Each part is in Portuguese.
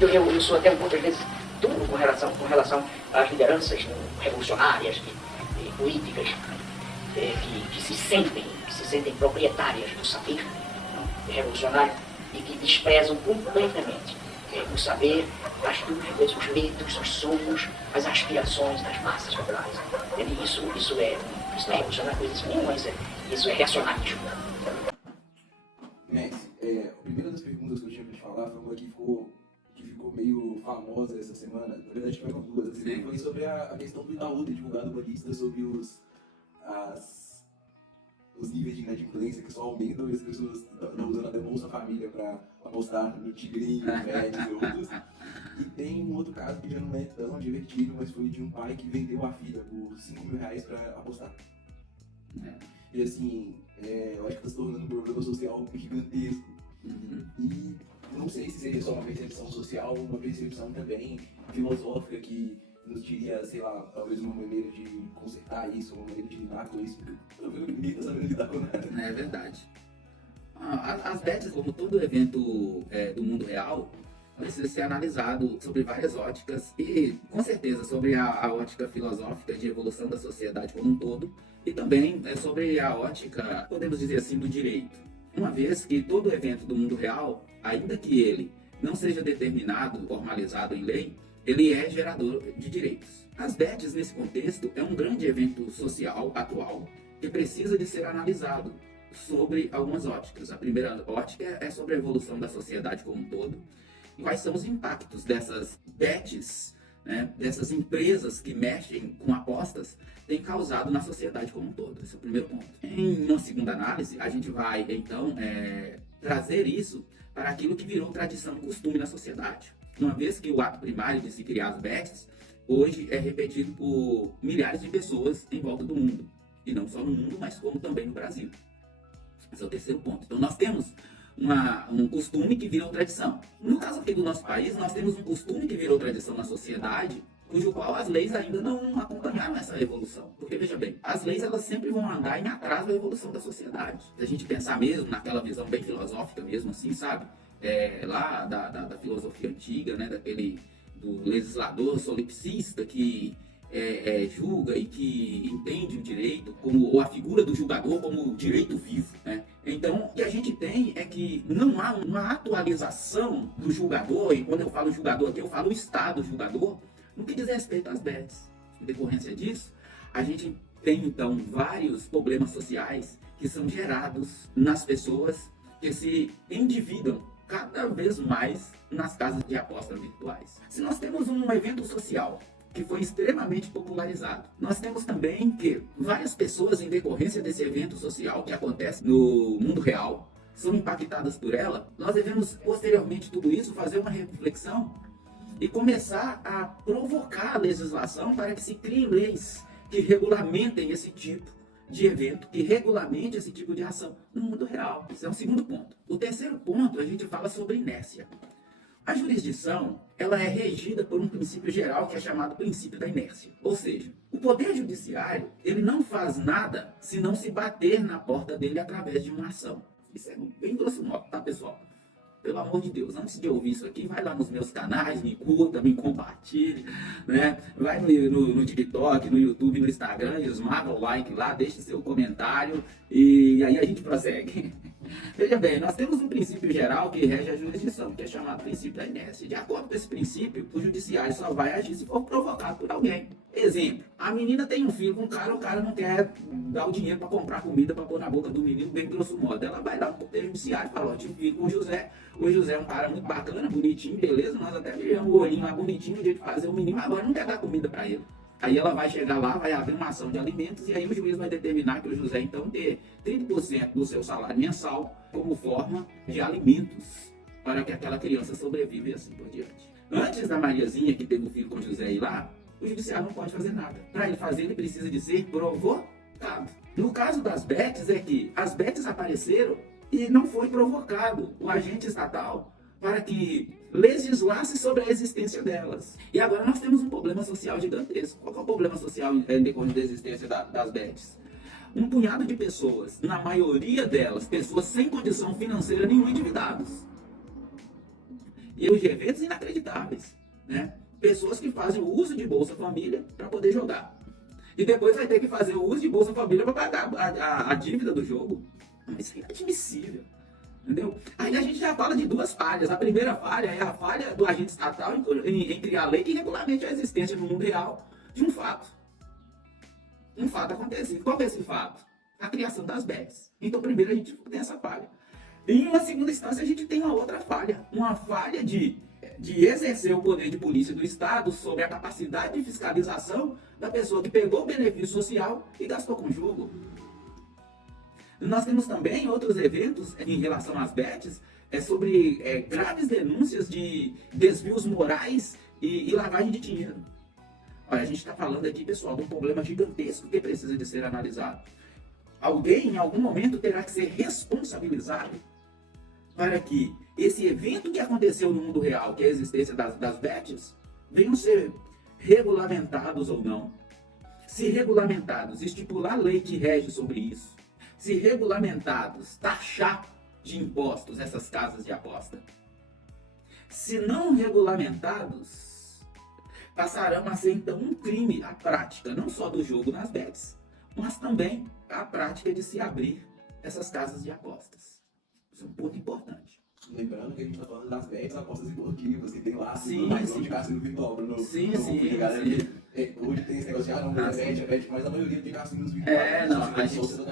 Eu sou até um pouco, às vezes, duro com relação às lideranças revolucionárias e políticas que se sentem proprietárias do saber revolucionário e que desprezam completamente o saber, as dúvidas, os medos, os sonhos, as aspirações das massas populares. Isso não é revolucionário, coisa nenhuma, isso é reacionarismo. Max, a primeira das perguntas que eu tinha pra te falar foi uma que ficou meio famosa essa semana. Na verdade, foram duas. A primeira foi sobre a questão do Itaú ter divulgado uma lista sobre os níveis de inadimplência que só aumentam e as pessoas estão usando até Bolsa Família para apostar no Tigrinho, Médios e outros. E tem um outro caso que já não é tão divertido, mas foi de um pai que vendeu a filha por R$5.000 para apostar. E assim, eu acho que está se tornando um problema social gigantesco. E não sei se seria só uma percepção social ou uma percepção também filosófica que nos diria, sei lá, talvez uma maneira de consertar isso, uma maneira de lidar com isso, porque eu vejo que ninguém está sabendo lidar com nada. É verdade. As bets, como todo evento do mundo real, precisa ser analisado sobre várias óticas e, com certeza, sobre a ótica filosófica de evolução da sociedade como um todo e também sobre a ótica, podemos dizer assim, do direito. Uma vez que todo evento do mundo real, ainda que ele não seja determinado, formalizado em lei, ele é gerador de direitos. As bets, nesse contexto, é um grande evento social atual que precisa de ser analisado sobre algumas óticas. A primeira ótica é sobre a evolução da sociedade como um todo e quais são os impactos dessas bets, né, dessas empresas que mexem com apostas, têm causado na sociedade como um todo. Esse é o primeiro ponto. Em uma segunda análise, a gente vai, então, trazer isso para aquilo que virou tradição e costume na sociedade. Uma vez que o ato primário de se criar as bets, hoje é repetido por milhares de pessoas em volta do mundo. E não só no mundo, mas como também no Brasil. Esse é o terceiro ponto. Então nós temos um costume que virou tradição. No caso aqui do nosso país, nós temos um costume que virou tradição na sociedade, cujo qual as leis ainda não acompanharam essa evolução. Porque, veja bem, as leis elas sempre vão andar em atraso da evolução da sociedade. Se a gente pensar mesmo naquela visão bem filosófica mesmo, assim, sabe? Lá da filosofia antiga, né? Do legislador solipsista que julga e que entende o direito, ou a figura do julgador como direito vivo, né? Então, o que a gente tem é que não há uma atualização do julgador, e quando eu falo julgador aqui, eu falo o Estado julgador, no que diz respeito às bets. Em decorrência disso, a gente tem, então, vários problemas sociais que são gerados nas pessoas que se endividam cada vez mais nas casas de apostas virtuais. Se nós temos um evento social que foi extremamente popularizado, nós temos também que várias pessoas, em decorrência desse evento social que acontece no mundo real, são impactadas por ela. Nós devemos, posteriormente tudo isso, fazer uma reflexão e começar a provocar a legislação para que se criem leis que regulamentem esse tipo de evento, que regulamente esse tipo de ação no mundo real. Esse é o segundo ponto. O terceiro ponto, a gente fala sobre inércia. A jurisdição, ela é regida por um princípio geral que é chamado princípio da inércia. Ou seja, o poder judiciário, ele não faz nada se não se bater na porta dele através de uma ação. Isso é bem grosso modo, tá, pessoal? Pelo amor de Deus, antes de ouvir isso aqui, vai lá nos meus canais, me curta, me compartilhe, né? Vai no TikTok, no YouTube, no Instagram, esmaga o like lá, deixe seu comentário e aí a gente prossegue. Veja bem, nós temos um princípio geral que rege a jurisdição, que é chamado princípio da inércia. De acordo com esse princípio, o judiciário só vai agir se for provocado por alguém. Exemplo, a menina tem um filho com o cara não quer dar o dinheiro para comprar comida para pôr na boca do menino, bem grosso modo. Ela vai lá no poder judiciário e fala, ó, tive filho com o José. O José é um cara muito bacana, bonitinho, beleza, nós até viramos o olhinho lá bonitinho, o jeito de fazer o menino, agora não quer dar comida para ele. Aí ela vai chegar lá, vai abrir uma ação de alimentos e aí o juiz vai determinar que o José então dê 30% do seu salário mensal como forma de alimentos para que aquela criança sobreviva e assim por diante. Antes da Mariazinha, que teve o filho com o José, ir lá, o judiciário não pode fazer nada. Para ele fazer, ele precisa de ser provocado. No caso das bets, é que as bets apareceram e não foi provocado o agente estatal para que legislasse sobre a existência delas. E agora nós temos um problema social gigantesco. Qual é o problema social em decorrência da existência das bets? Um punhado de pessoas, na maioria delas, pessoas sem condição financeira nenhuma, endividados. e os eventos inacreditáveis, né? Pessoas que fazem o uso de Bolsa Família para poder jogar. E depois vai ter que fazer o uso de Bolsa Família para pagar a dívida do jogo. Isso é inadmissível. Entendeu? Aí a gente já fala de duas falhas. A primeira falha é a falha do agente estatal em criar lei que regulamente a existência no mundo real de um fato. Um fato acontecido. Qual é esse fato? A criação das bets. Então primeiro a gente tem essa falha. Em uma segunda instância a gente tem uma outra falha. Uma falha de exercer o poder de polícia do Estado sobre a capacidade de fiscalização da pessoa que pegou o benefício social e gastou com jogo. Nós temos também outros eventos em relação às bets, sobre graves denúncias de desvios morais e lavagem de dinheiro. Olha, a gente está falando aqui, pessoal, de um problema gigantesco que precisa de ser analisado. Alguém, em algum momento, terá que ser responsabilizado para que esse evento que aconteceu no mundo real, que é a existência das bets, venham ser regulamentados ou não. Se regulamentados, estipular a lei que rege sobre isso. Se regulamentados, taxar de impostos essas casas de aposta. Se não regulamentados, passarão a ser então um crime a prática, não só do jogo nas bets, mas também a prática de se abrir essas casas de apostas. Isso é um ponto importante. Lembrando que a gente está falando das bets, apostas esportivas, que tem lá, Sim, de cassino virtual, Bruno. Sim. Hoje tem esse negócio de, não, é bet, mas a maioria tem cassinos virtuais.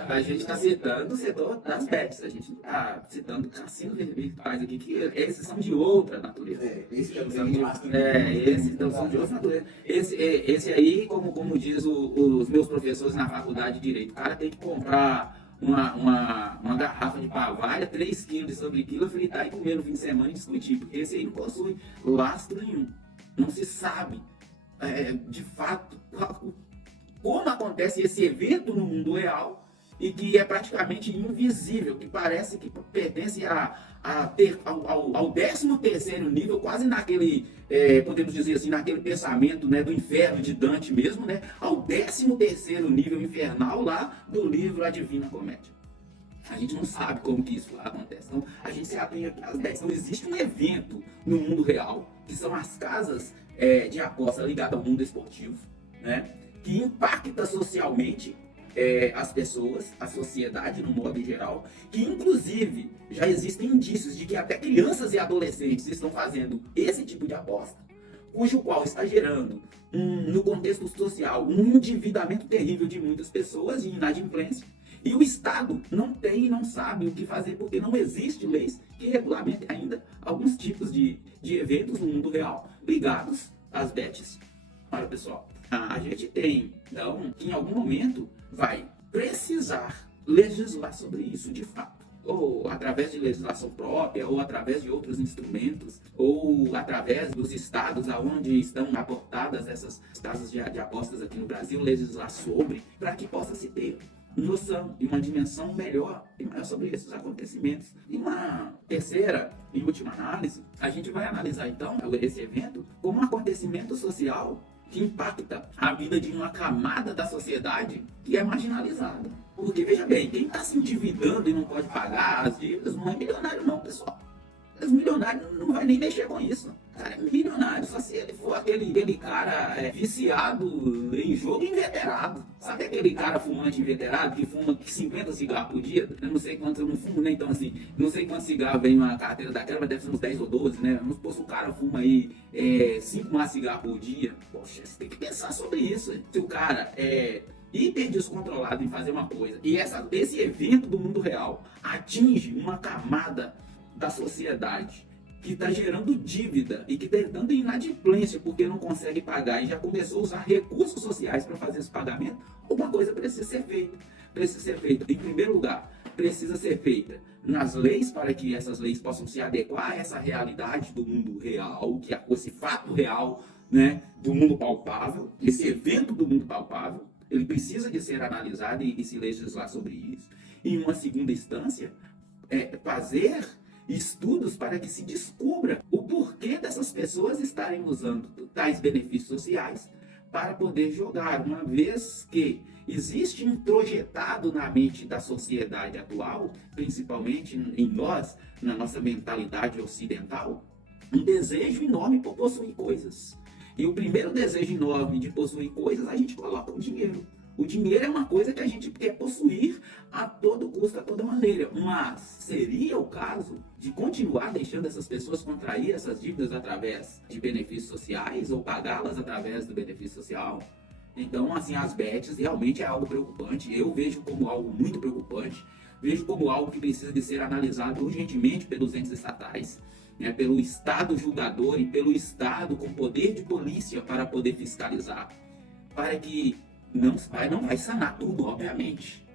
A gente está citando o setor das bets, a gente não está citando cassinos virtuais aqui, que esses são de outra natureza. Esses já são tem esses então são de outra natureza. Esse aí, como diz os meus professores na faculdade de Direito, o cara tem que comprar uma garrafa de pavalha, 3 quilos de sobre quilo, fritar e comer no fim de semana e discutir, porque esse aí não possui lastro nenhum. Não se sabe, de fato, como acontece esse evento no mundo real e que é praticamente invisível, que parece que pertence ao 13º nível, quase naquele, podemos dizer assim, naquele pensamento, né, do inferno de Dante mesmo, né, ao 13º nível infernal lá do livro A Divina Comédia. A gente não sabe como que isso acontece. Então, a gente se atém aqui às 10. Então, existe um evento no mundo real, que são as casas de aposta ligadas ao mundo esportivo, né, que impacta socialmente as pessoas, a sociedade no modo geral, que inclusive já existem indícios de que até crianças e adolescentes estão fazendo esse tipo de aposta, cujo qual está gerando, no contexto social, um endividamento terrível de muitas pessoas e inadimplência. E o Estado não tem e não sabe o que fazer, porque não existe leis que regulamentem ainda alguns tipos de eventos no mundo real ligados às bets. Olha, pessoal, a gente tem, então, que em algum momento vai precisar legislar sobre isso de fato. Ou através de legislação própria, ou através de outros instrumentos, ou através dos estados onde estão aportadas essas casas de apostas aqui no Brasil, legislar sobre, para que possa se ter noção e uma dimensão melhor e maior sobre esses acontecimentos. E uma terceira e última análise, a gente vai analisar então esse evento como um acontecimento social que impacta a vida de uma camada da sociedade que é marginalizada. Porque, veja bem, quem está se endividando e não pode pagar as dívidas não é milionário não, pessoal. Os milionários não vai nem mexer com isso. O cara é milionário, só se ele for aquele cara viciado em jogo inveterado. Sabe aquele cara fumante inveterado que fuma 50 cigarros por dia? Eu não sei quantos, eu não fumo nem então assim. Não sei quantos cigarros vem uma carteira daquela, mas deve ser uns 10 ou 12, né? Vamos supor, se o cara fuma aí 5 mais cigarros por dia. Poxa, você tem que pensar sobre isso. Se o cara hiper descontrolado em fazer uma coisa e esse evento do mundo real atinge uma camada da sociedade que está gerando dívida e que está entrando em inadimplência porque não consegue pagar e já começou a usar recursos sociais para fazer esse pagamento, alguma coisa precisa ser feita. Precisa ser feita, em primeiro lugar, precisa ser feita nas leis para que essas leis possam se adequar a essa realidade do mundo real, que é esse fato real, né, do mundo palpável, esse evento do mundo palpável. Ele precisa de ser analisado e se legislar sobre isso. Em uma segunda instância, fazer estudos para que se descubra o porquê dessas pessoas estarem usando tais benefícios sociais para poder jogar, uma vez que existe introjetado na mente da sociedade atual, principalmente em nós, na nossa mentalidade ocidental, um desejo enorme por possuir coisas. E o primeiro desejo enorme de possuir coisas, a gente coloca o dinheiro. O dinheiro é uma coisa que a gente quer possuir a todo custo, a toda maneira. Mas seria o caso de continuar deixando essas pessoas contrair essas dívidas através de benefícios sociais ou pagá-las através do benefício social? Então, assim, as bets realmente é algo preocupante. Eu vejo como algo muito preocupante. Vejo como algo que precisa de ser analisado urgentemente pelos entes estatais, né, pelo Estado julgador e pelo Estado com poder de polícia para poder fiscalizar. Para que não vai sanar tudo, obviamente.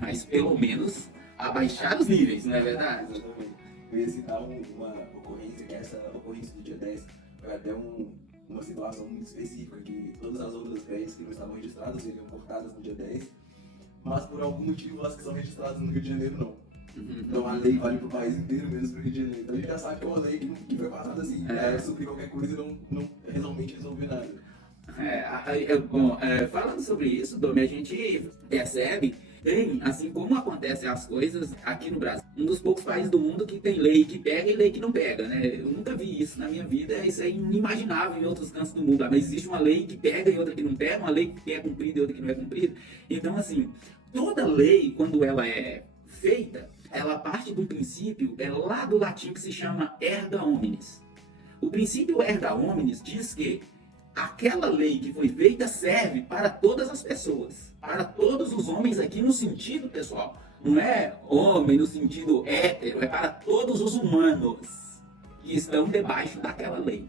Mas pelo menos abaixar os níveis, não é verdade? Exatamente. Eu ia citar uma ocorrência, que essa ocorrência do dia 10 foi até uma situação muito específica, que todas as outras bets que não estavam registradas seriam cortadas no dia 10, mas por algum motivo as que são registradas no Rio de Janeiro não. Então a lei vale para o país inteiro, menos para o Rio de Janeiro. Então a gente já sabe que é uma lei que foi passada assim, suprir qualquer coisa e não realmente resolver nada. Falando sobre isso, Domi, a gente percebe, assim como acontecem as coisas aqui no Brasil, um dos poucos países do mundo que tem lei que pega e lei que não pega, né? Eu nunca vi isso na minha vida, isso é inimaginável em outros cantos do mundo, mas existe uma lei que pega e outra que não pega, uma lei que é cumprida e outra que não é cumprida. Então, assim, toda lei, quando ela é feita, ela parte de um princípio, lá do latim, que se chama erga omnes. O princípio erga omnes diz que aquela lei que foi feita serve para todas as pessoas, para todos os homens aqui no sentido, pessoal, não é homem no sentido hétero, é para todos os humanos que estão debaixo daquela lei.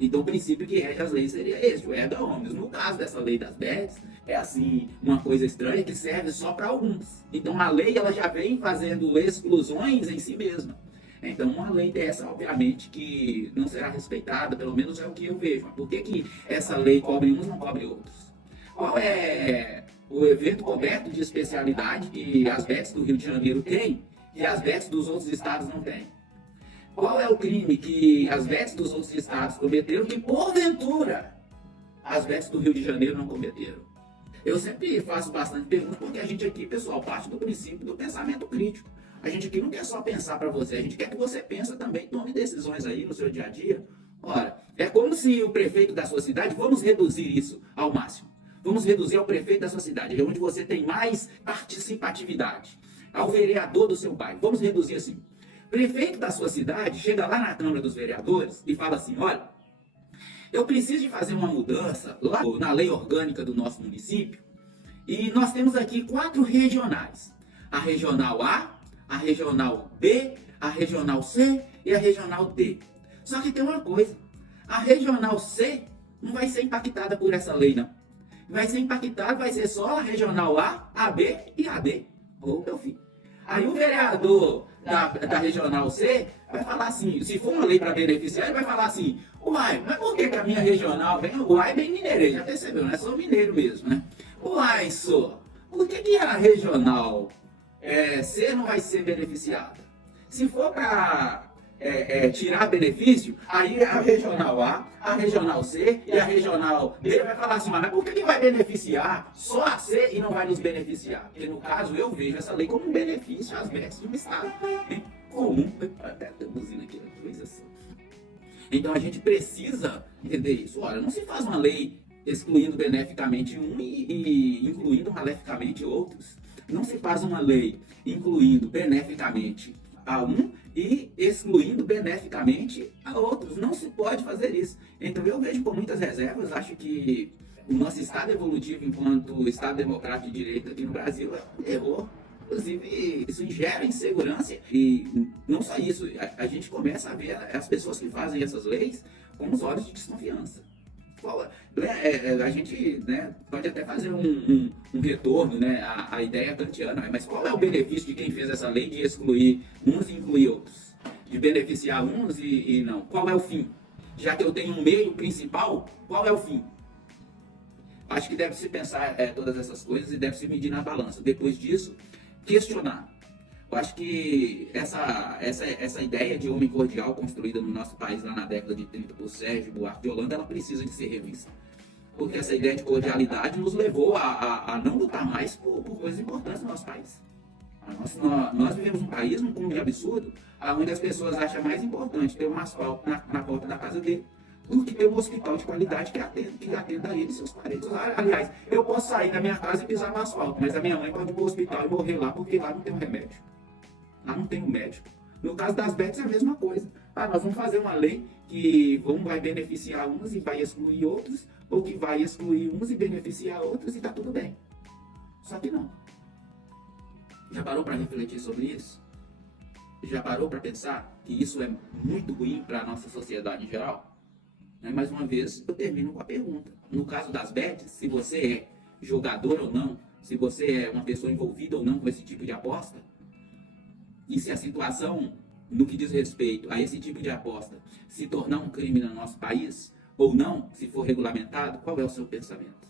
Então o princípio que rege as leis seria esse, o erga omnes. No caso dessa lei das bets, é assim, uma coisa estranha que serve só para alguns. Então a lei ela já vem fazendo exclusões em si mesma. Então uma lei dessa, obviamente, que não será respeitada, pelo menos é o que eu vejo. Por que essa lei cobre uns e não cobre outros? Qual é o evento coberto de especialidade que as bets do Rio de Janeiro têm e as bets dos outros estados não têm? Qual é o crime que as bets dos outros estados cometeram que, porventura, as bets do Rio de Janeiro não cometeram? Eu sempre faço bastante perguntas porque a gente aqui, pessoal, parte do princípio do pensamento crítico. A gente aqui não quer só pensar para você, a gente quer que você pense também, tome decisões aí no seu dia a dia. Ora, é como se o prefeito da sua cidade, vamos reduzir isso ao máximo. Vamos reduzir ao prefeito da sua cidade, onde você tem mais participatividade. Ao vereador do seu bairro, vamos reduzir assim. Prefeito da sua cidade chega lá na Câmara dos Vereadores e fala assim, olha, eu preciso de fazer uma mudança lá na lei orgânica do nosso município e nós temos aqui 4 regionais. A regional A, a regional B, a regional C e a regional D. Só que tem uma coisa, a regional C não vai ser impactada por essa lei não. Vai ser impactada, vai ser só a regional A, a B e a D. Ô, meu filho. Aí o vereador da regional C vai falar assim, se for uma lei para beneficiar, ele vai falar assim, uai, mas por que a minha regional, uai bem mineiro, já percebeu, né? Sou mineiro mesmo, né? Uai, só, por que a regional C não vai ser beneficiada? Se for para tirar benefício, aí a regional A, a regional C e a regional D vai falar assim, mas por que vai beneficiar só a C e não vai nos beneficiar? Porque no caso eu vejo essa lei como um benefício às bets de um estado comum. Até a buzina aqui, coisa assim. Então a gente precisa entender isso. Olha, não se faz uma lei excluindo beneficamente um e incluindo maleficamente outros. Não se faz uma lei incluindo beneficamente a um e excluindo beneficamente a outros. Não se pode fazer isso. Então eu vejo com muitas reservas, acho que o nosso estado evolutivo enquanto estado democrático de direito aqui no Brasil é um terror. Inclusive, isso gera insegurança e não só isso, a gente começa a ver as pessoas que fazem essas leis com os olhos de desconfiança. A gente, né, pode até fazer um retorno, né, à ideia kantiana, mas qual é o benefício de quem fez essa lei de excluir uns e incluir outros? De beneficiar uns e não? Qual é o fim? Já que eu tenho um meio principal, qual é o fim? Acho que deve-se pensar todas essas coisas e deve-se medir na balança. Depois disso, questionar. Eu acho que essa ideia de homem cordial construída no nosso país lá na década de 30 por Sérgio Buarque de Holanda, ela precisa de ser revista. Porque essa ideia de cordialidade nos levou a não lutar mais por coisas importantes no nosso país. Nós vivemos um país, um mundo de absurdo, onde as pessoas acham mais importante ter um asfalto na porta da casa dele do que ter um hospital de qualidade que atenda a ele e seus parentes. Aliás, eu posso sair da minha casa e pisar no asfalto, mas a minha mãe pode ir para o hospital e morrer lá porque lá não tem um remédio. Lá não tem um médico. No caso das bets é a mesma coisa. Nós vamos fazer uma lei que vai beneficiar uns e vai excluir outros, ou que vai excluir uns e beneficiar outros e tá tudo bem. Só que não. Já parou para refletir sobre isso? Já parou para pensar que isso é muito ruim para a nossa sociedade em geral? Mais uma vez, eu termino com a pergunta. No caso das bets, se você é jogador ou não, se você é uma pessoa envolvida ou não com esse tipo de aposta, e se a situação, no que diz respeito a esse tipo de aposta, se tornar um crime no nosso país, ou não, se for regulamentado, qual é o seu pensamento?